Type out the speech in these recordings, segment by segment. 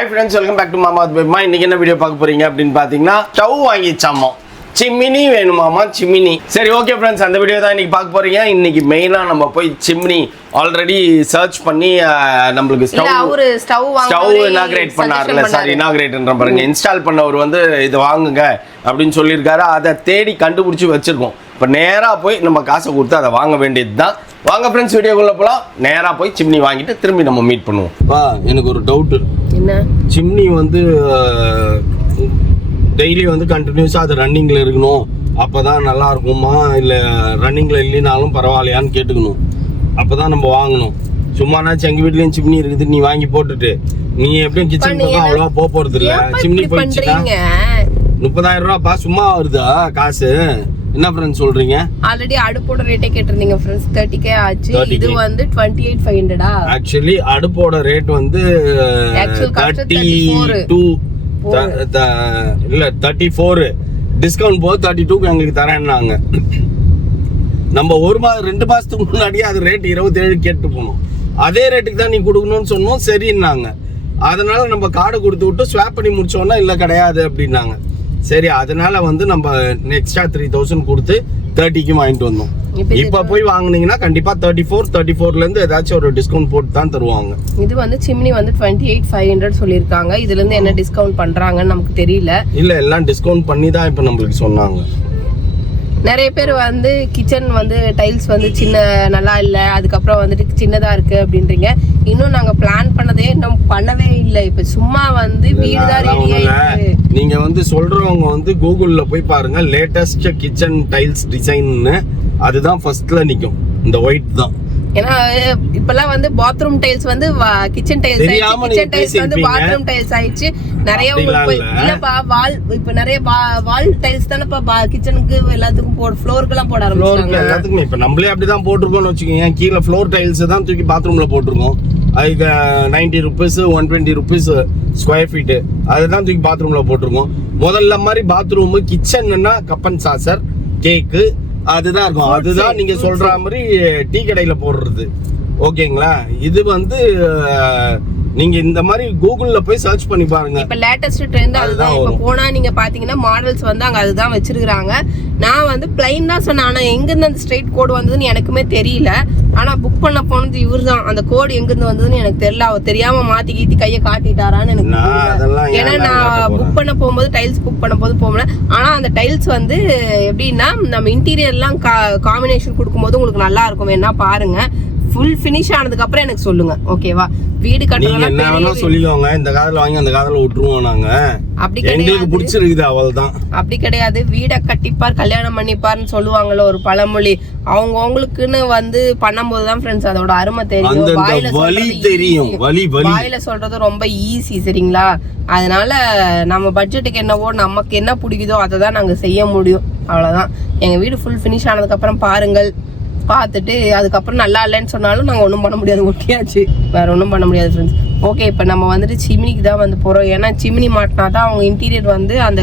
Hi friends, welcome back to Mama's Baby. இன்னைக்கு என்ன video பார்க்க போறீங்க அப்படின்னு பாத்தீங்கன்னா ஸ்டவ் வாங்கிச்சாமா. சிம்னி வேணுமாமா சிம்னி. சரி ஓகே ஃப்ரெண்ட்ஸ், அந்த வீடியோ தான் இன்னைக்கு பார்க்க போறீங்க. இன்னைக்கு மெயினா நம்ம போய் சிம்னி ஆல்ரெடி சர்ச் பண்ணி நமக்கு ஸ்டவ் இனாகிரேட் பண்ணார்ல, சாரி இனாகிரேட்ன்ற பாருங்க, இன்ஸ்டால் பண்ணவர் வந்து இது வாங்குங்க அப்படின்னு சொல்லியிருக்காரு. அதை தேடி கண்டுபிடிச்சி வச்சிருக்கோம். இப்போ நேராக போய் நம்ம காசை கொடுத்து அதை வாங்க வேண்டியது தான். வாங்க ஃப்ரெண்ட்ஸ், வீடியோக்குள்ள போகலாம். நேராக போய் சிம்னி வாங்கிட்டு திரும்பி நம்ம மீட் பண்ணுவோம். எனக்கு ஒரு டவுட்டு, என்ன சிம்னி வந்து டெய்லி வந்து கண்டினியூஸாக அது ரன்னிங்கில் இருக்கணும், அப்போ தான் நல்லா இருக்குமா, இல்லை ரன்னிங்கில் இல்லைனாலும் பரவாயில்லையான்னு கேட்டுக்கணும். அப்போ தான் நம்ம வாங்கணும். சும்மானாச்சும் எங்கள் வீட்லேயும் சிம்னி இருக்குது, நீ வாங்கி போட்டுட்டு நீ எப்படியும் கிச்சன் பக்கம் அவ்வளோவா போகிறது இல்லை. சிம்னி போயிடுச்சுன்னா 30,000 ரூபாப்பா சும்மா வருதா காசு? என்ன ஃப்ரெண்ட்ஸ் சொல்றீங்க? ஆல்ரெடி அடுப்போட ரேட்டே கேட்டிருந்தீங்க ஃப்ரெண்ட்ஸ், 30k ஆச்சு. இது வந்து 28,500. ஆக்சுவலி அடுப்போட ரேட் வந்து 32 இல்ல 34, டிஸ்கவுண்ட் போது 32க்கு எங்களுக்கு தரேன்னாங்க. நம்ம ஒரு மாதம் 2 மாசத்துக்கு முன்னாடியே அது ரேட் 27 கேட்டு போனோம். அதே ரேட்டுக்கு தான் நீ கொடுக்கணும்னு சொன்னோம், சரின்னாங்க. அதனால நம்ம கார்டு கொடுத்து விட்டு ஸ்வாப் பண்ணி முடிச்சோன்னா இல்லை கிடையாது அப்படின்னாங்க. சரி, அதனால வந்து நம்ம எக்ஸ்ட்ரா 3,000 கொடுத்து 30க்கு வாங்கிட்டு வந்தோம். இப்ப போய் வாங்குனீங்கன்னா கண்டிப்பா 34ல இருந்து ஏதாச்சும் ஒரு டிஸ்கவுண்ட் போட்டு தான் தருவாங்க. இது வந்து சிம்னி வந்து 28,500 சொல்லிருக்காங்க. இதுல இருந்து என்ன டிஸ்கவுண்ட் பண்றாங்கன்னு நமக்கு தெரியல. இல்ல எல்லாம் டிஸ்கவுண்ட் பண்ணி தான் இப்ப நம்மளுக்கு சொன்னாங்க. நிறைய பேர் வந்து கிச்சன் வந்து டைல்ஸ் வந்து நல்லா இல்லை, அதுக்கப்புறம் வந்துட்டு சின்னதாக இருக்குது அப்படின்றீங்க. இன்னும் நாங்கள் பிளான் பண்ணதே இன்னும் பண்ணவே இல்லை. இப்போ சும்மா வந்து வீடு தான் ரெடி ஆயிருக்கு. நீங்கள் வந்து சொல்கிறவங்க வந்து கூகுளில் போய் பாருங்கள், லேட்டஸ்ட் கிச்சன் டைல்ஸ் டிசைன்னு. அதுதான் ஃபர்ஸ்ட்ல நிற்கும், இந்த ஒயிட் தான். ஏன்னா இப்பெல்லாம் வந்து பாத்ரூம் டைல்ஸ் வந்து கிச்சன் டைல்ஸ் வந்து பாத்ரூம் டைல்ஸ் ஆயிடுச்சு. நிறைய இல்லப்பா வால், இப்ப நிறைய வால் டைல்ஸ் தானேப்பா கிச்சனுக்கு எல்லாத்துக்கும் ஃப்ளோருக்கு எல்லாம் போட ஆரம்பிச்சாங்க. எல்லாத்துக்குமே இப்ப நம்மளே அப்படிதான் போட்டிருக்கோம்னு வச்சுக்கோங்க. கீழே ஃப்ளோர் டைல்ஸ் தான் தூக்கி பாத்ரூம்ல போட்டிருக்கோம். அதுக்கு 90 rupees 120 rupees ஸ்கொயர் ஃபீட்டு, அதுதான் தூக்கி பாத்ரூம்ல போட்டிருக்கோம். முதல்ல மாதிரி பாத்ரூம் கிச்சன்னா கப்பன் சாசர் கேக்கு அதுதான் இருக்கும். அதுதான் நீங்க சொல்ற மாதிரி டீ கடையில போடுறது. ஓகேங்களா? இது வந்து நீங்க இந்த மாதிரி கூகுள்ல போய் சர்ச் பண்ணி பாருங்க. இப்ப லேட்டஸ்ட் ட்ரெண்ட் அதுதான். இப்ப போனா நீங்க பாத்தீங்கன்னா மாடல்ஸ் வந்து அங்க அதுதான் வச்சிருக்காங்க. நான் வந்து பிளைன் தான் சொன்னேன், ஆனா எங்க இருந்து அந்த ஸ்ட்ரெயிட் கோடு வந்ததுன்னு எனக்குமே தெரியல. ஆனா புக் பண்ண போனது இவர் தான். அந்த கோடு எங்க இருந்து வந்ததுன்னு எனக்கு தெரியல. அவர் தெரியாம மாத்தி கீத்தி கையை காட்டிட்டாரான்னு எனக்கு தெரியல. ஏன்னா நான் புக் பண்ண போகும்போது டைல்ஸ் புக் பண்ண போகும்போது ஆனா அந்த டைல்ஸ் வந்து எப்படின்னா நம்ம இன்டீரியர் எல்லாம் காம்பினேஷன் கொடுக்கும்போது உங்களுக்கு நல்லா இருக்கும். வேணா பாருங்க. ஃபுல் ஃபினிஷ் ஆனதுக்கு அப்புறம் எனக்கு சொல்லுங்க, ஓகேவா? வீடு கட்டறதுல என்ன வேணா சொல்லிக்கோங்க. இந்த காதல வாங்கி அந்த காதல விட்டுருவோம் நாங்க. அப்படி எங்களுக்கு பிடிச்சிருக்குது அவ்வளவுதான். அப்படி கிடையாது. வீட கட்டிப்பார் கல்யாணம் பண்ணிப்பார்னு சொல்லுவாங்கல்ல ஒரு பழமொழி. அவங்களுக்குன்னு வந்து பண்ணும்போது தான் ஃப்ரெண்ட்ஸ் அதோட அருமை தெரியும். வாயில சொல்றது ரொம்ப ஈஸி, சரிங்களா? அதனால நம்ம பட்ஜெட்டுக்கு என்னவோ நமக்கு என்ன பிடிக்குதோ அதை தான் நாங்க செய்ய முடியும், அவ்வளவுதான். எங்க வீடு ஃபுல் ஃபினிஷ் ஆனதுக்கு அப்புறம் பாருங்கள். பார்த்துட்டு அதுக்கப்புறம் நல்லா இல்லைன்னு சொன்னாலும் நாங்கள் ஒன்றும் பண்ண முடியாது, ஒட்டியாச்சு. வேற ஒன்றும் பண்ண முடியாது ஃப்ரெண்ட்ஸ். ஓகே, இப்போ நம்ம வந்துட்டு சிம்னிக்கு தான் வந்து போகிறோம். ஏன்னா சிம்னி மாட்டினா தான் அவங்க இன்டீரியர் வந்து அந்த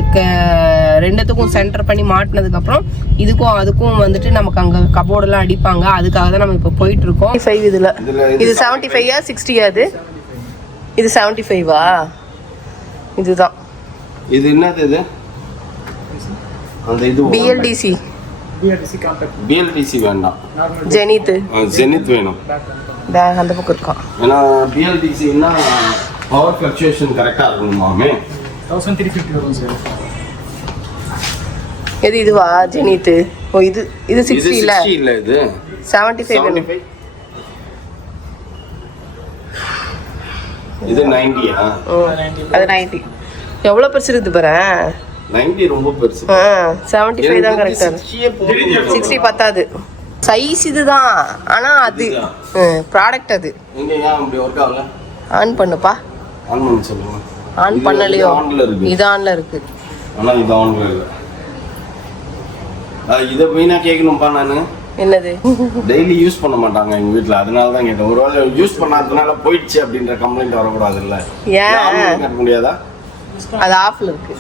ரெண்டுத்துக்கும் சென்டர் பண்ணி மாட்டினதுக்கப்புறம் இதுக்கும் அதுக்கும் வந்துட்டு நமக்கு அங்கே கபோர்டெல்லாம் அடிப்பாங்க. அதுக்காக தான் நம்ம இப்போ போயிட்டு இருக்கோம். 5 இதில் இது 75 60 அது இது 75 இதுதான். இது என்னது? இது அந்த இது பிஎல்டிசி வேண்டாம், ஜெனித் வேணும். பேக் அந்த பக்கம் இருக்கும். ஏன்னா பிஎல்டிசின்னா பவர் ஃப்ளக்சுவேஷன் கரெக்டா இருக்கணுமாமே. 1350 வரும் சார். எது இதுவா ஜெனித்? ஓ இது 60 இல்ல இது 75. இது 90யா? அது 90. எவ்வளவு பெருசு இருக்குது பாரு. 90 ரொம்ப பெருசு. 75 தான் கரெக்டா. 60 பத்தாது. சைஸ் இதுதான், ஆனா அது ப்ராடக்ட் அது. நீங்க ஏன் அப்படி வர்க் ஆகல? ஆன் பண்ணுப்பா. ஆன் பண்ண சொல்லுங்க. ஆன் பண்ணலையோ? இது ஆன்ல இருக்கு. ஆனா இது ஆன்ல இல்ல. இத போய்னா கேக்கணும்பா நானு. என்னது? டெய்லி யூஸ் பண்ண மாட்டாங்க எங்க வீட்ல, அதனால தான் கேட்டேன். ஒருவேளை யூஸ் பண்ணாததுனால போயிடுச்சு அப்படின்ற கம்ப்ளைண்ட் வரக்கூடாது இல்ல? ஏன் கட்ட முடியாதா? அது ஆஃப்ல இருக்கு.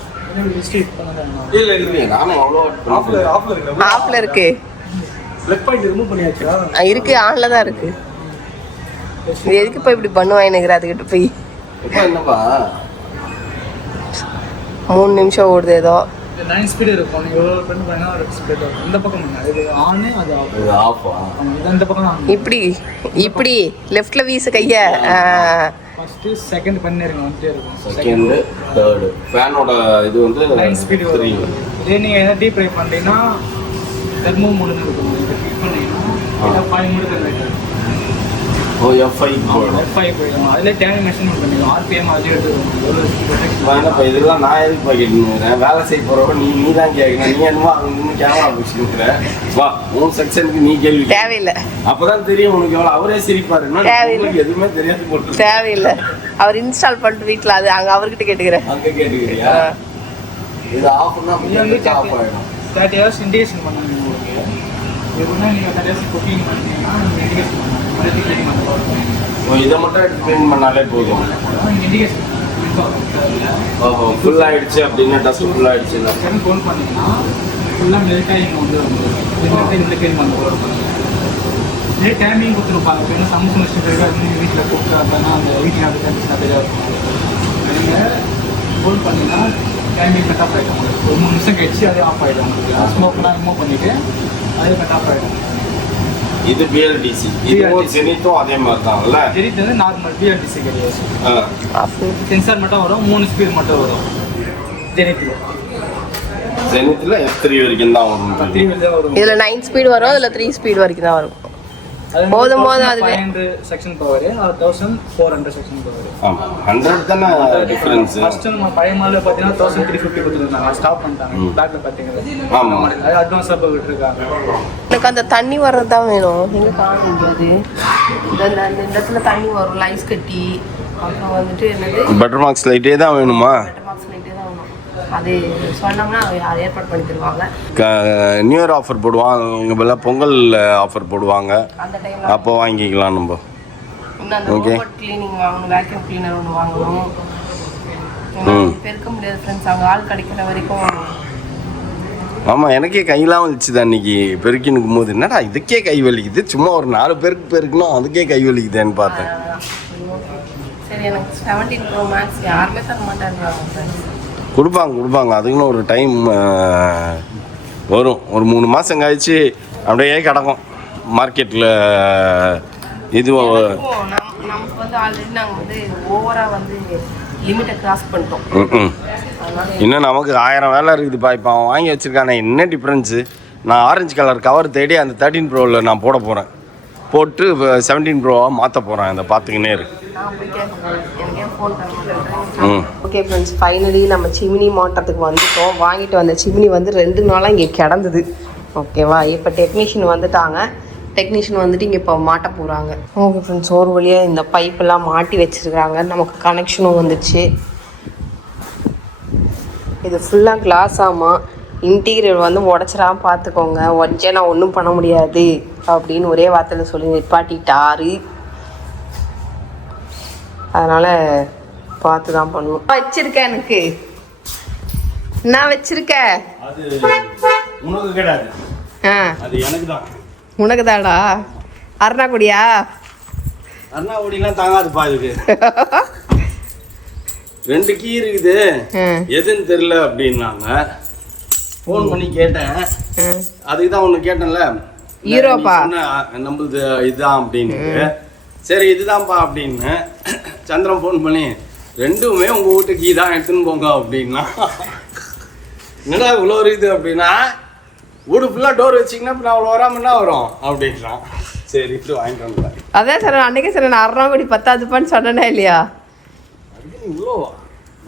இல்ல இல்ல நானே அவ்வளோ ஆஃப்ல இருக்கு. பிளக் பாயிண்ட் ரிமூவ் பண்ணியாச்சா? இருக்கு, ஆன்ல தான் இருக்கு. இது எதுக்கு இப்ப இப்படி பண்ணுவாங்க எனக்கு அதுக்கிட்ட போய். இப்போ என்னப்பா 3 நிமிஷம் ஓடுது ஏதோ. 9 ஸ்பீடு இருக்கும். நீங்கள் எவ்வளோ பண்ணி பண்ணால் ஒரு ஸ்பீட் இருக்கும். இந்த பக்கம் இது ஆனு அது ஆஃபா இந்த பக்கம் இப்படி லெஃப்ட்ல வீசு கையை. ஃபர்ஸ்ட் செகண்ட் பண்ணிருங்க வந்துட்டே இருக்கும். செகண்ட் தேர்ட் ஃபேனோட இது வந்து 9 ஸ்பீடு வரும். இதே நீங்கள் என்ன டீப் ட்ரைவ் பண்ணுறீங்கன்னா தெர்மோ மோடுன்னு இருக்கும். இதை கிளிக் பண்ணீங்கன்னா 5 மோடு தருவாங்க. ஓ F5 போயிடும். அதில் டைம் மெஷர்மெண்ட் பண்ணிடும். RPM அது எடுத்துருவோம். இப்போ இதெல்லாம் நான் எதுக்கு பாக்கெட்டுங்கிறேன், வேலை செய்ய போகிறவங்க நீ தான் கேட்கணும். நீ என்னமோ அவங்க கேமரா பிடிச்சிருக்கிற வா உன் செக்ஷனுக்கு நீ கேள்வி தேவையில்லை. அப்பதான் தெரியும் உனக்கு எவ்வளோ. அவரே சிரிப்பாரு, உங்களுக்கு எதுவுமே தெரியாது போட்டு. தேவையில்லை, அவர் இன்ஸ்டால் பண்ணிட்டு வீட்டில் அது அங்கே அவர்கிட்ட கேட்டுக்கிறேன். அங்கே கேட்டுக்கிறியா? இது ஆஃப் பண்ணால் ஆஃப் ஆகிடும். 30 hours இண்டிகேஷன் பண்ணாங்க உங்களுக்கு. எப்படின்னா நீங்கள் 30 hours குக்கிங் பண்ணிங்கன்னா இண்டிகேஷன் பண்ணாங்க. இதை மட்டும் க்ளீன் பண்ணாலே போதும். இண்டிகேஷன் ஓஹோ ஃபுல் ஆகிடுச்சு அப்படின்னா டஸ்ட் ஃபுல் ஆகிடுச்சு இல்லை ஃபோன் பண்ணிங்கன்னா ஃபுல்லாக மெல்ட்டாக இங்கே வந்து இந்த க்ளீன் பண்ண போகிறோம். இதே டைமிங் கொடுத்துருப்பாங்க. இப்போ என்ன சமைச்சு முடிச்சுட்டு பிறகு வீட்டில் குக் அப்படின்னா அந்த வீட்டில் அப்படி கண்டிஷன் அப்படியே இருக்கும். நீங்கள் ஃபோன் பண்ணிங்கன்னா டைமிங் கட் ஆஃப் ஆகிடும். ஒரு 3 நிமிஷம் கழிச்சு அதே ஆஃப் ஆகிடும். ஸ்மோக்லாம் ரிமூவ் பண்ணிவிட்டு அதே கட் ஆஃப் ஆகிடும். இது BLDC. இதுவும் ஜெனித்தும் அதே மாதிரி தான்ல. ஜெனித் வந்து நார்மல் BLDC கிடையாது. சென்சார் மட்டும் வரும். 3 ஸ்பீட் மட்டும் வரும் ஜெனித்தில். ஜெனித்தில் F3 வரைக்கும் தான் வரும். 3 வரைக்கும் வரும். இதில் 9 ஸ்பீடு வரும். இதில் 3 ஸ்பீடு வரைக்கும் தான் வரும். போதும் அதுவே 500 செக்ஷன் பவர், 1400 செக்ஷன் பவர். ஆமா 100 தான டிஃபரன்ஸ். ஃபர்ஸ்ட் நம்ம பழைய மாடல்ல பாத்தீங்கன்னா 1350 கொடுத்துருந்தாங்க. ஸ்டாப் பண்ணிட்டாங்க. பேக்ல பாத்தீங்கன்னா ஆமா அது அட்வான்ஸா போயிட்டு இருக்காங்க. எனக்கு அந்த தண்ணி வர்றது தான் வேணும். எங்க காண முடியாது. இந்த இடத்துல தண்ணி வரும். லைஸ் கட்டி அப்புறம் வந்துட்டு என்னது பட்டர் மார்க்ஸ் லைட்டே தான் வேணுமா? பட்டர் மார்க்ஸ் லைட்டே தான் வேணும். அது சொன்னோம்னா அதை ஏற்பாடு பண்ணி தருவாங்க. நியூ இயர் ஆஃபர் போடுவாங்க. உங்க பதிலா பொங்கல் ஆஃபர் போடுவாங்க. அந்த டைம்ல அப்போ வாங்கிக்கலாம் நம்ம. ஓகே கிளீனிங் வாங்கணும். வேக்யூம் கிளீனர் ஒன்று வாங்கணும். பெருக்க முடியாது ஃப்ரெண்ட்ஸ். அவங்க ஆள் கிடைக்கிற வரைக்கும். ஆமாம் எனக்கே கையெல்லாம் வலிச்சுது அன்னைக்கு பெருக்கி நிற்கும் போது. என்னடா இதுக்கே கை வலிக்குது, சும்மா ஒரு 4 பேருக்கு பெருக்கணும் அதுக்கே கை வலிக்குதுன்னு பார்த்தேன். சரி எனக்கு 17 Pro Max யாருமே தர மாட்டாங்க ஃப்ரெண்ட்ஸ். கொடுப்பாங்க அதுக்குன்னு ஒரு டைம் வரும். ஒரு 3 மாதம் கழிச்சு அப்படியே கிடக்கும் மார்க்கெட்டில். இது நமக்கு வந்து ஆல்ரெடி நாங்கள் வந்து ஓவராக வந்து லிமிட்டை கிராஸ் பண்ணிட்டோம். இன்னும் நமக்கு 1000 வேலை இருக்குதுப்பா. இப்போ அவன் வாங்கி வச்சுருக்கானே என்ன டிஃப்ரென்ஸு. நான் ஆரஞ்சு கலர் கவர் தேடி அந்த 13 ப்ரோவில் நான் போட போகிறேன். போட்டு 17 ப்ரோவாக மாற்ற போகிறேன். அதை பார்த்துக்கினே இருக்கு. ஓகே ஃப்ரெண்ட்ஸ் ஃபைனலி நம்ம சிமினி மாட்டுறதுக்கு வந்துட்டோம். வாங்கிட்டு வந்த சிமினி வந்து 2 நாளாக இங்கே கிடந்தது. ஓகேவா, இப்போ டெக்னீஷியன் வந்துட்டாங்க. டெக்னீஷியன் வந்துட்டு இங்கே இப்போ மாட்ட போகிறாங்க. ஓகே ஃப்ரெண்ட்ஸ் ஒரு வழியாக இந்த பைப்பெல்லாம் மாட்டி வச்சுருக்காங்க. நமக்கு கனெக்ஷனும் வந்துச்சு. இது ஃபுல்லாக கிளாஸ் ஆமாம். இன்டீரியர் வந்து உடச்சிடாமல் பார்த்துக்கோங்க. உடச்சே நான் ஒன்றும் பண்ண முடியாது அப்படின்னு ஒரே வார்த்தையில் சொல்லி நிப்பாட்டிட்டாரு. அதனால் பார்த்து தான் பண்ணுவோம். வச்சிருக்கேன் எனக்கு நான் வச்சிருக்கேன். உனக்கு கிடையாது. அது எனக்கு தான். உனக்கு தாடா. அருணாக்குடியா? அருணாக்குடிலாம் தாங்காதுப்பா. இதுக்கு 2 கீ இருக்குது. எதுன்னு தெரியல அப்படின்னாங்க. ஃபோன் பண்ணி கேட்டேன். அதுக்கு தான் ஒன்று கேட்டேன்ல யூரோப்பா நம்மளுது இதுதான் அப்படின்னு. சரி இதுதான்ப்பா அப்படின்னு சந்திரன் ஃபோன் பண்ணி 2மே உங்கள் வீட்டு கீ தான் எடுத்துன்னு போங்க அப்படின்னா. என்னடா இவ்வளோ இருக்குது அப்படின்னா வீடு ஃபுல்லாக டோர் வச்சிங்கன்னா இப்போ நான் அவ்வளோ வராமல் என்ன வரும் அப்படின்றான். சரி இது வாங்கிட்டு வந்தேன். அதான் சார் அன்றைக்கே சார் நான் அருணாக்குடி 10,000 சொன்னேன்னா இல்லையா? அதுக்கு நீ இவ்வளோவா?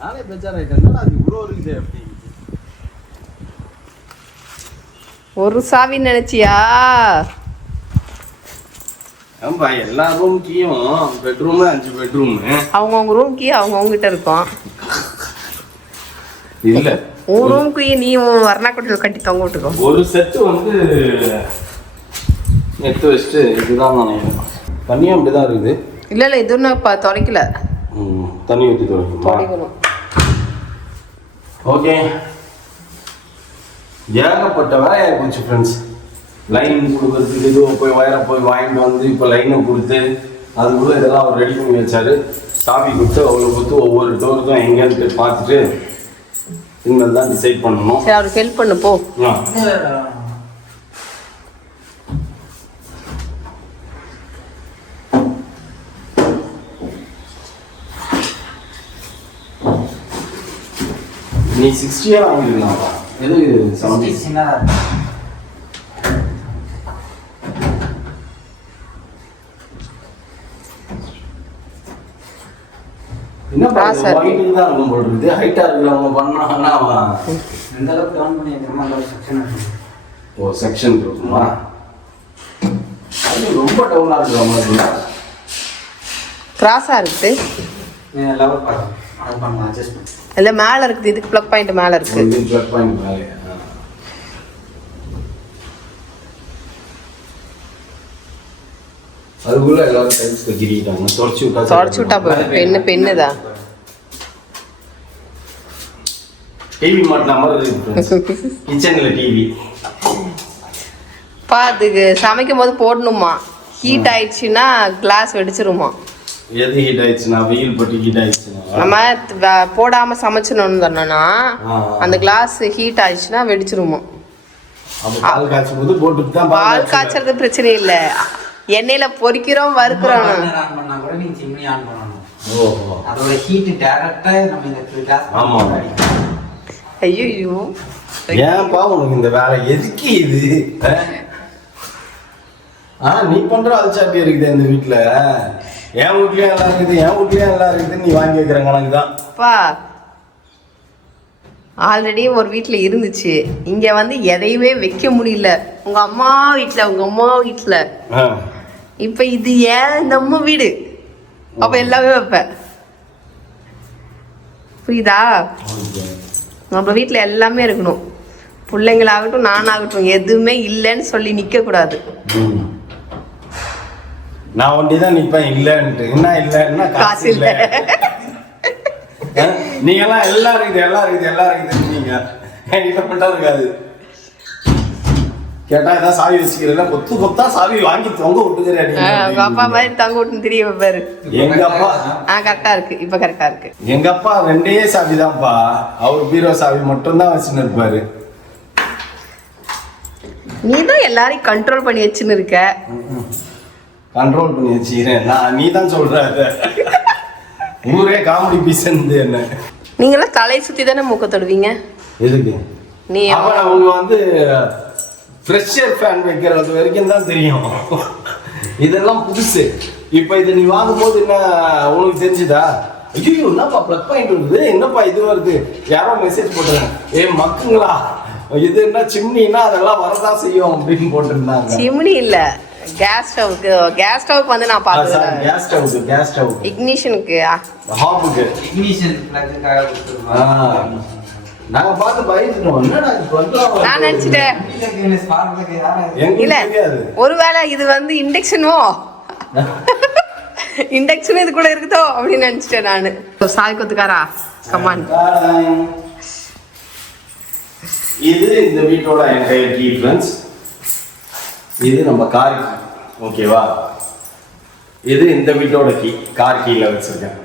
நானே பெச்சாராயிட்டேன். என்னடா அது இவ்வளோ இருக்குது அப்படின்னு. ஒரு சாவி நினைச்சியா? ஆமா எல்லா ரூம் கீயும் பெட்ரூம் 5 பெட்ரூம் அவங்கவுங்க ரூம் கீ அவங்கவுங்கிட்ட இருக்கும். இல்ல உன் ரூம் கீ நீ வர்ணாக்குடியில் கட்டி தொங்க விட்டுக்கோ. ஒரு செட்டு வந்து எடுத்து வச்சுட்டு இதுதான் நினைக்கிறேன். தண்ணியும் அப்படிதான் இருக்குது. இல்லை இல்லை இது ஒன்றும் இப்போ துடைக்கல. தண்ணி ஊற்றி துடைக்கணும். ஓகே ஏகப்பட்ட வேலையாக போச்சு ஃப்ரெண்ட்ஸ். லைன் கொடுக்குறதுக்கு இதுவும் போய் வயரை போய் வாங்கிட்டு வந்து இப்போ லைனை கொடுத்து அதுக்குள்ளே இதெல்லாம் அவர் ரெடி பண்ணி வச்சார். சாவி கொடுத்து அவ்வளோ கொடுத்து ஒவ்வொரு டோருக்கும் எங்கேன்னு பார்த்துட்டு இனிமேல் தான் டிசைட் பண்ணணும். சரி அவருக்கு ஹெல்ப் பண்ணு போ. நீ 60 வாங்கிக்கலாம். எது 70 சின்னதா என்ன வாங்கிட்டு தான் இருக்கும் போல் இருக்குது. ஹைட்டா இருக்கிறவங்க பண்ணாங்கன்னா அவன் எந்த அளவுக்கு டவுன் பண்ணி அந்த செக்ஷன் இருக்கும். ஓ செக்ஷன் இருக்குமா? அது ரொம்ப டவுனாக இருக்கிற மாதிரி கிராஸா இருக்குது. லெவல் பாருங்க, அது பண்ணலாம் அட்ஜஸ்ட் பண்ணி. இல்ல மேல இருக்குது, இதுக்கு ப்ளக் பாயிண்ட் மேல இருக்கு. ப்ளக் பாயிண்ட் மேலே அதுக்குள்ள எல்லாரும் டைல்ஸ் கட்டிட்டாங்க. தொடச்சு விட்டா போயிடும். பெண்ணுதான் டிவி மாட்டின மாதிரி இருக்கு. கிச்சன்ல டிவி பா அதுக்கு சமைக்கும் போது போடணுமா, ஹீட் ஆயிடுச்சுன்னா கிளாஸ் வெடிச்சிருமா. எது ஹீட் ஆயிடுச்சுன்னா வெயில் பட்டு ஹீட் ஆயிடுச்சுன்னா நம்ம போடாம சமைச்சணும்னு சொன்னோம்னா அந்த கிளாஸ் ஹீட் ஆயிடுச்சுன்னா வெடிச்சிருமா. பால் காய்ச்சும் போது போட்டு தான் பால் காய்ச்சறது பிரச்சனை இல்ல, எண்ணெயில பொரிக்கிறோம் வறுக்கிறோம். ஆன் பண்ணா கூட நீங்க சிம்னி ஆன் பண்ணணும். ஓஹோ, அதோட ஹீட் டைரக்டா நம்ம இந்த கிளாஸ். ஆமா. ஐயோ ஏன்பா உனக்கு இந்த வேலை எதுக்கு இது? நீ பண்ற அல்சாப்பி இருக்குது இந்த வீட்டுல. என் வீட்லயும் எல்லாம் இருக்குது, என் வீட்லயும் எல்லாம் இருக்குது. நீ வாங்கி வைக்கிற கணக்கு தான் பா. ஆல்ரெடி ஒரு வீட்டில் இருந்துச்சு, இங்க வந்து எதையுமே வைக்க முடியல. உங்க அம்மா வீட்டுல இப்ப இது ஏன் நம்ம வீடு, அப்ப எல்லாமே வைப்பேன். புரியுதா? நம்ம வீட்டுல எல்லாமே இருக்கணும். பிள்ளைங்களாகட்டும் நானாகட்டும் எதுவுமே இல்லைன்னு சொல்லி நிக்க கூடாது. நான் ஒண்டிதான் நிப்பேன் இல்லன்ட்டு. என்ன இல்லன்னா காசு இல்ல. நீங்க எல்லாம் எல்லாம் இருக்குது நீங்க என்கிட்ட மட்டும் இருக்காது. கேட்டா ஏதாவது சாவி வச்சுக்கிறேன், கொத்தா சாவி வாங்கி தொங்க விட்டுக்கிறேன். அப்பா மாதிரி தங்க விட்டு தெரிய வைப்பாரு. எங்க அப்பா கரெக்டா இருக்கு, இப்ப கரெக்டா இருக்கு. எங்க அப்பா 2 சாவி தான்ப்பா. அவர் பீரோ சாவி மட்டும் தான் வச்சுன்னு இருப்பாரு. நீதான் எல்லாரையும் கண்ட்ரோல் பண்ணி வச்சுன்னு இருக்க. கண்ட்ரோல் பண்ணி வச்சுக்கிறேன் நான், நீ தான் சொல்ற. ஊரே காமெடி பீஸ் என்ன. நீங்களாம் தலையை சுத்தி தானே மூக்க தொடுவீங்க. எதுக்கு? நீ அவங்க வந்து ஃப்ரெஷர் ஃபேன் வைக்கிறது வரைக்கும் தான் தெரியும். இதெல்லாம் புதுசு. இப்போ இதை நீ வாங்கும்போது என்ன உனக்கு தெரிஞ்சுதா? ஐயோ என்னப்பா ப்ளக் பாயிண்ட் வருது, என்னப்பா இது வருது, யாரோ மெசேஜ் போட்டுருங்க, மக்குங்களா இது என்ன சிம்னின்னா அதெல்லாம் வரதான் செய்யும் அப்படின்னு போட்டிருந்தாங்க. சிம்னி இல்ல, கேஸ் ஸ்டவ்க்கு வந்து நான் பார்த்தேன். கேஸ் ஸ்டவ் இக்னிஷனுக்கு ஹாபுக்கு இக்னிஷன் பிளக்குக்காக கொடுத்துருவாங்க. நாங்க பார்த்து பயந்துட்டோம். என்னடா இது பண்றோம் நான் நினைச்சிட்டேன். இல்ல ஒருவேளை இது வந்து இண்டக்ஷனோ இண்டக்ஷன் இது கூட இருக்குதோ அப்படின்னு நினைச்சிட்டேன் நானு. சாய் கொத்துக்காரா கமான். இது இந்த வீட்டோட என்டையர் கீ ஃப்ரெண்ட்ஸ். இது நம்ம கார் கீ, ஓகேவா? இது இந்த வீட்டோட கீ, கார் கீல வச்சிருக்கேன்.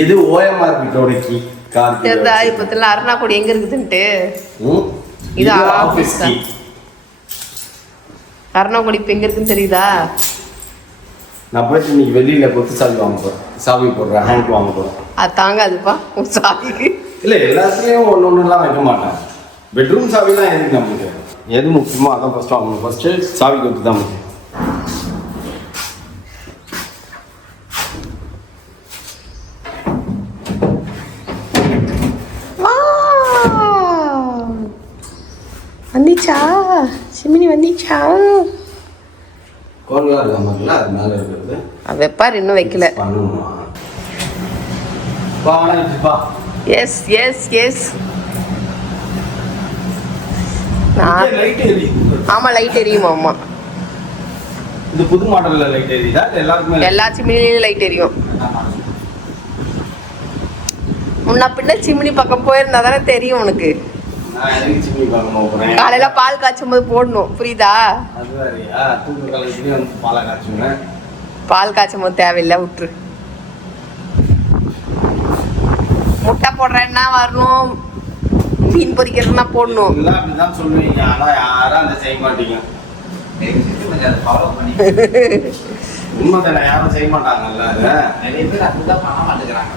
இது ஓஎம்ஆர் வீட்டோட கீ, கார் கீ. தெரியுதா இப்பத்துல அருணாக்குடி எங்க இருக்குதுன்ட்டு? இது ஆபீஸ் கீ. அருணாக்குடி இப்ப எங்க இருக்குன்னு தெரியுதா? நான் போயிட்டு இன்னைக்கு வெளியில கொத்து சாவி வாங்க போறேன், சாவி போடுறேன், ஹேண்ட் வாங்க போறேன். அது தாங்காதுப்பா உன் சாவிக்கு. இல்ல எல்லாத்துலயும் ஒன்னொன்னுலாம் வைக்க மாட்டேன். பெட்ரூம் சாவிலாம் எதுக்கு நமக்கு? எது முக்கியமோ அதான் ஃபர்ஸ்ட் வாங்கணும். ஃபர்ஸ்ட் சாவி கொத்து தான் முக்கியம். வந்துச்சா சிமினி வந்துச்சா? கோல்கா இருக்க மாதிரில அது மேல இருக்கிறது வெப்பார் இன்னும் வைக்கல. பண்ணணுமா? பா எஸ் எஸ் எஸ். ஆமா லைட் எரியுமா? ஆமா. இந்த புது மாடல்ல லைட் எரியுதா? எல்லாருக்குமே எல்லா சிமினிலையும் லைட் எரியும். முன்ன பின்ன சிமினி பக்கம் போயிருந்தா தானே தெரியும் உனக்கு. காலையில பால் காய்ச்சும் போது போடணும், புரியுதா? பால் காய்ச்சும் போது தேவையில்லை, விட்டுரு. முட்டை போடுறேன்னா வரணும், மீன் பொரிக்கிறதுனா போடணும். எல்லாம் அப்படிதான் சொல்லுவீங்க, ஆனா யாரும் அதை செய்ய மாட்டீங்க. உண்மைதானே, யாரும் செய்ய மாட்டாங்கல்ல. நிறைய பேர் அதுதான் பண்ண மாட்டேங்கிறாங்க.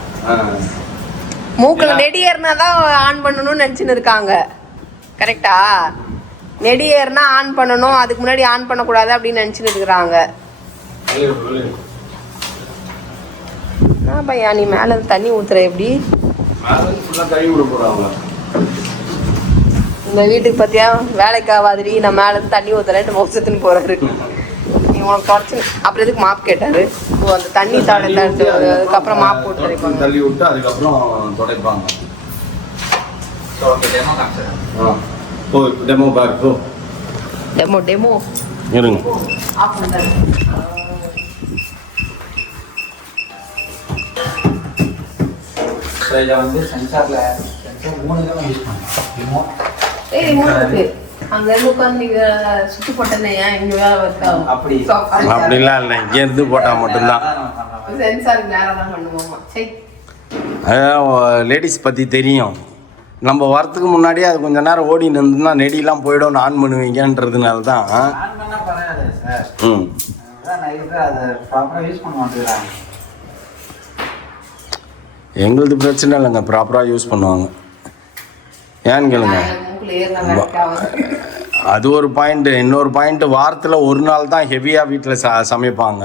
மூக்குல நெடி ஏறினா தான் ஆன் பண்ணணும்னு நினச்சின்னு இருக்காங்க. கரெக்டா? நெடி ஏறினா ஆன் பண்ணணும், அதுக்கு முன்னாடி ஆன் பண்ணக்கூடாது அப்படின்னு நினச்சின்னு இருக்கிறாங்க. பையா நீ மேலே தண்ணி ஊற்றுற எப்படி? இந்த வீட்டுக்கு பார்த்தியா வேலைக்கு ஆகாதிரி, நான் மேலேருந்து தண்ணி ஊற்றுறேன்ட்டு மோசத்துன்னு போகிறாரு. நீ உனக்கு குறைச்சி அப்புறம் எதுக்கு மாப் கேட்டாரு? ஓ அந்த தண்ணி அதுக்கப்புறம் மாப் போட்டு துடைப்பாங்க. தள்ளி விட்டு அதுக்கப்புறம் துடைப்பாங்க. டெமோ பாரு. டெமோ இருங்க. ஆஃப் பண்ணிட்டாரு. இதில் வந்து சென்சார் 3 தான் யூஸ் பண்ணுவோம். ரிமோட் இருக்கு. அங்க உட்காந்து நீங்க சுத்தி போட்டேனே இங்க வேலை வைக்காம அப்படிலாம் இல்லை, இங்கேருந்து போட்டால் மட்டும்தான். சென்சார் நேரம் தான் பண்ணுவோமா. சரி அதான் லேடிஸ் பற்றி தெரியும். நம்ம வரத்துக்கு முன்னாடியே அது கொஞ்சம் நேரம் ஓடி நின்றுனா நெடிலாம் போய்டும் ஆன் பண்ணுவீங்கன்றதுனால தான். எங்களுது பிரச்சனை இல்லைங்க, ப்ராப்பராக யூஸ் பண்ணுவாங்க. ஏன்னு கேளுங்க, அது ஒரு பாயிண்ட்டு. இன்னொரு பாயிண்ட்டு, வாரத்தில் ஒரு நாள் தான் ஹெவியாக வீட்டில் சமைப்பாங்க.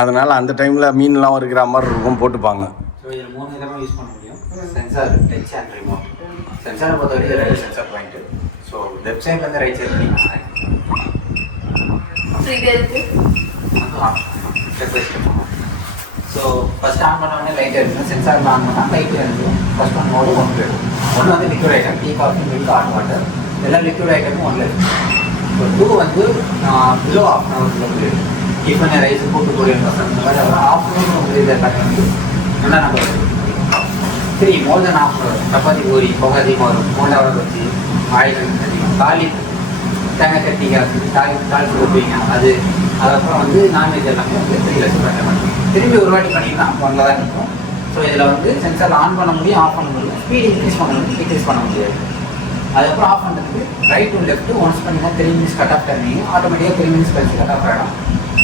அதனால் அந்த டைமில் மீன்லாம் இருக்கிற மாதிரி இருக்கும், போட்டுப்பாங்க. ஸோ இதில் 3 விதமாக யூஸ் பண்ண முடியும். Sensor, touch and remote. சென்சாரை பொறுத்தவரைக்கும் ரெண்டு சென்சார் பாயிண்ட்டு. ஸோ லெஃப்ட் சைட்லேருந்து ரைட் சைட் பண்ணிக்கலாம். ஸோ ஃபஸ்ட் ஆன் பண்ண உடனே லைட் எடுக்கணும். சென்சாரில் ஆன் பண்ணால் லைட் எடுக்கும். ஃபஸ்ட் ஒன் மோடு 1 போயிடும். 1 வந்து liquid item, tea coffee milk hot water எல்லாம் லிக்விட் ஐட்டமும் 1 இருக்கும். ஸோ 2 வந்து பிலோ ஆஃப் அன் ஹவர்க்குள்ள போயிடும். டிஃபன் ரைஸ் போட்டு போடுற இந்த மாதிரி அப்புறம் ஆஃப்டர்நூன் வந்து இதை கட்டி நல்லா நம்ம 3 மோர் தென் ஆஃப் சப்பாத்தி பூரி புகை அதிகமாக வரும். மோண்டாவை வச்சு ஆயில் அதிகம் தாலி தேங்காய் சட்னி தாளிச்சு கொடுப்பீங்க. அதுக்கப்புறம் வந்து நான்வெஜ் எல்லாமே வந்து 3 லட்சம் பண்ண மாட்டோம். திரும்பி ஒரு வாட்டி பண்ணிங்கன்னா 1 தான் இருக்கும். ஸோ இதில் வந்து சென்சார் ஆன் பண்ண முடியும், ஆஃப் பண்ண முடியும். ஸ்பீட் இன்க்ரீஸ் பண்ண முடியும், டிக்ரீஸ் பண்ண முடியாது. அதுக்கப்புறம் ஆஃப் பண்ணுறதுக்கு ரைட் டு லெஃப்ட் ஒன்ஸ் பண்ணிங்கன்னா 3 மினிட்ஸ் கட் ஆஃப் டைமிங் ஆட்டோமேட்டிக்காக 3 மினிட்ஸ் கழிச்சு கட் ஆஃப் ஆகிடும்.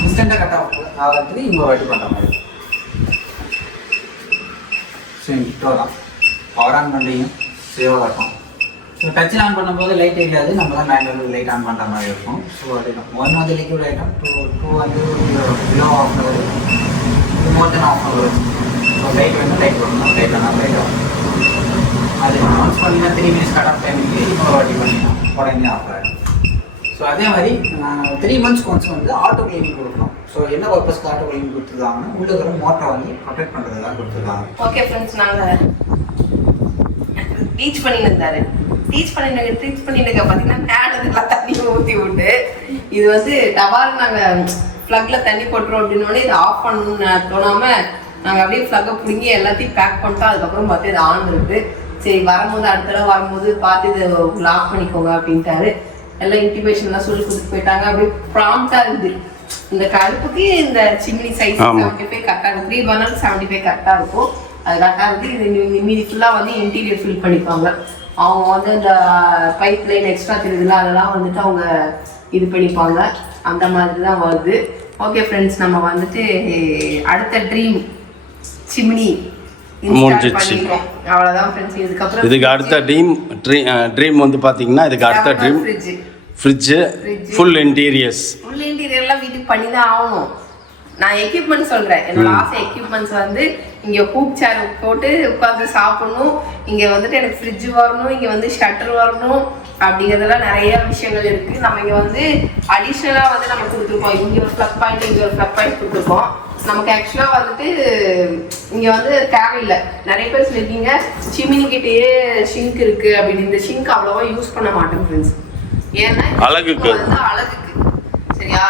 இன்ஸ்டண்ட்டாக கட் ஆஃப் ஆகிறதுக்கு இன்னொரு வாட்டி பண்ணுற மாதிரி. ஸோ இவ்வளோ தான் பவர் ஆன் பண்ணுறீங்க, சேவாக இருக்கும். ஸோ டச்சில் ஆன் பண்ணும்போது லைட் எரியாது, நம்ம தான் மேனுவல் லைட் ஆன் பண்ணுற மாதிரி இருக்கும். ஸோ அதுதான் 1 வந்து லிக்விட் ஐட்டம், 2 வந்து பிலோ ஆஃப் ஹவர், மோர் தென் ஆஃப் ஹவர். ஸோ லைட் வேணும் லைட் வரணும், லைட் வேணால் லைட் ஆகும். அது ஒன்ஸ் பண்ணிங்கன்னா 3 மினிட்ஸ் கட் ஆஃப் டைமுக்கு இன்னொரு வாட்டி பண்ணிங்கன்னா உடனே ஆஃப் ஆகிடும். ஸோ அதே மாதிரி 3 மந்த்ஸ்க்கு ஒன்ஸ் வந்து ஆட்டோ கிளீனிங் கொடுக்கணும். ஸோ என்ன பர்பஸ்க்கு ஆட்டோ கிளீனிங் கொடுத்துருக்காங்கன்னா உள்ள இருக்கிற மோட்டரை வந்து ப்ரொடெக்ட் பண்ணுறது தான் கொடுத்துருக்காங்க. ஓகே ஃப்ரெண்ட்ஸ், நாங்கள் டீச் பண்ணியிருந்தாரு. டீச் பண்ணிட்டு பார்த்தீங்கன்னா நேரத்துக்குலாம் தண்ணி ஊற்றி விட்டு இது வந்து டவால் நாங்கள் ஃப்ளக்கில் தண்ணி போட்டுறோம் அப்படின்னோடனே இதை ஆஃப் பண்ணணும்னு தோணாமல் நாங்கள் அப்படியே ஃப்ளக்கை பிடிங்கி எல்லாத்தையும் பேக் பண்ணிட்டோம். அதுக்கப்புறம் பார்த்து இது ஆன் இருக்குது. சரி வரும்போது அடுத்த தடவை வரும்போது பார்த்து இதை லாக் பண்ணிக்கோங்க அப்படின்ட்டாரு. எல்லாம் இன்டிமேஷன்லாம் சொல்லி கொடுத்து போயிட்டாங்க. அப்படியே ப்ராம்ப்டாக இருக்குது. இந்த கருப்புக்கு இந்த சிம்னி சைஸ் 75 கரெக்டாக இருக்கும். 3 பர்னர் 75 கரெக்டாக இருக்கும். அது கரெக்டாக இருக்குது. இது மீதி ஃபுல்லாக வந்து இன்டீரியர் ஃபில் பண்ணிப்பாங்க. அவங்க வந்து இந்த பைப் லைன் எக்ஸ்ட்ரா தெரியுதுல அதெல்லாம் வந்துட்டு அவங்க இது பண்ணிப்பாங்க. அந்த மாதிரி தான் வருது. ஓகே ஃப்ரெண்ட்ஸ், நம்ம வந்துட்டு அடுத்த ட்ரீம் சிம்னி பண்ணிட்டோம். அவ்வளோதான் ஃப்ரெண்ட்ஸ். இதுக்கு அடுத்த ட்ரீம் வந்து பார்த்தீங்கன்னா இதுக்கு அடுத்த ட்ரீம் ஃப்ரிட்ஜு, ஃபுல் இன்டீரியர்லாம் வீட்டுக்கு பண்ணி தான் ஆகணும். நான் எக்யூப்மெண்ட் சொல்கிறேன். என்னோட ஆசை எக்யூப்மெண்ட்ஸ் வந்து இங்கே ஹூக் சேர் போட்டு உட்காந்து சாப்பிடணும், இங்கே வந்துட்டு எனக்கு ஃப்ரிட்ஜ் வரணும், இங்கே வந்து ஷட்டர் வரணும் அப்படிங்கிறதெல்லாம் நிறைய விஷயங்கள் இருக்குது. நம்ம இங்கே வந்து அடிஷ்னலாக வந்து நம்ம கொடுத்துருக்கோம். இங்கே ஒரு ப்ளக் பாயிண்ட், இங்கே ஒரு ப்ளக் பாயிண்ட் கொடுத்துருக்கோம். நமக்கு ஆக்சுவலாக வந்துட்டு இங்கே வந்து தேவையில்லை. நிறைய பேர் சொல்லியிருக்கீங்க சிமினிக்கிட்டேயே ஷிங்க் இருக்குது அப்படின்னு. இந்த ஷிங்க் அவ்வளோவா யூஸ் பண்ண மாட்டேன் ஃப்ரெண்ட்ஸ். ஏன்னா அழகுக்கு சரியா,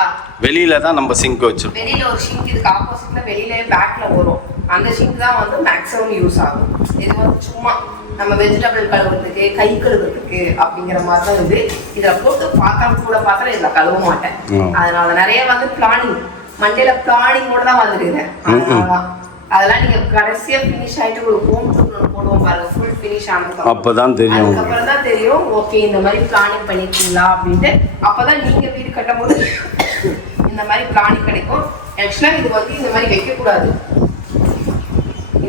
வெளியில தான் நம்ம சிங்க் வச்சிருக்கோம். வெளியில ஒரு ஷிங்க் இதுக்கு ஆப்போசிட்ல வெளியிலே பேக்ல வரும். அந்த ஷிங்க் தான் வந்து மேக்ஸிமம் யூஸ் ஆகும். இது வந்து சும்மா நம்ம வெஜிடபிள் கழுவுறதுக்கு, கை கழுவுறதுக்கு அப்படிங்கிற மாதிரி தான் இது. இதில் போட்டு பாத்திரம் கூட பாத்திரம் இதில் கழுவ மாட்டேன். அதனால நிறைய வந்து பிளானிங் மண்டேல பிளானிங்கோட தான் வந்துருக்கேன். அதனாலதான் அதெல்லாம் நீங்க கடைசியா ஃபினிஷ் ஆயிட்டு ஒரு ஹோம் டூர் போடுவோம் பாருங்க, ஃபுல் ஃபினிஷ் ஃபினிஷ் ஆனதுக்கு அப்பதான் தெரியும். அதுக்கப்புறம் தான் தெரியும் ஓகே இந்த மாதிரி பிளானிங் பண்ணிருக்கீங்களா அப்படின்ட்டு. அப்பதான் நீங்க வீடு கட்டும் போது இந்த மாதிரி பிளானிங் கிடைக்கும். ஆக்சுவலா இது வந்து இந்த மாதிரி வைக்கக்கூடாது,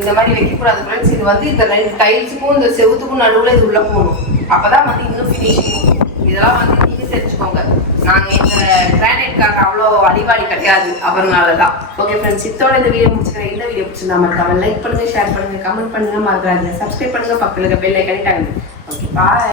இந்த மாதிரி வைக்கக்கூடாது ஃப்ரெண்ட்ஸ். இது வந்து இந்த 2 டைல்ஸுக்கும் இந்த செவுத்துக்கும் நடுவில் இது உள்ள போகணும். அப்பதான் வந்து இன்னும் ஃபினிஷிங். இதெல்லாம் வந்து நீங்க தெரிஞ்சுக்கோங்க. நாங்க இந்த கிரானைட்காக அவ்வளோ அடிவாடி கிடையாது, அவர்னாலதான். ஓகே ஃப்ரெண்ட்ஸ், இதோட இந்த வீடியோ முடிச்சுக்கிறேன். இந்த வீடியோ பிடிச்சிருந்தா மறக்காம லைக் பண்ணுங்க, ஷேர் பண்ணுங்க, கமெண்ட் பண்ணுங்க, மறக்காதீங்க சப்ஸ்கிரைப் பண்ணுங்க, பக்கத்துல பெல் ஐகானை டாங்க. Okay bye.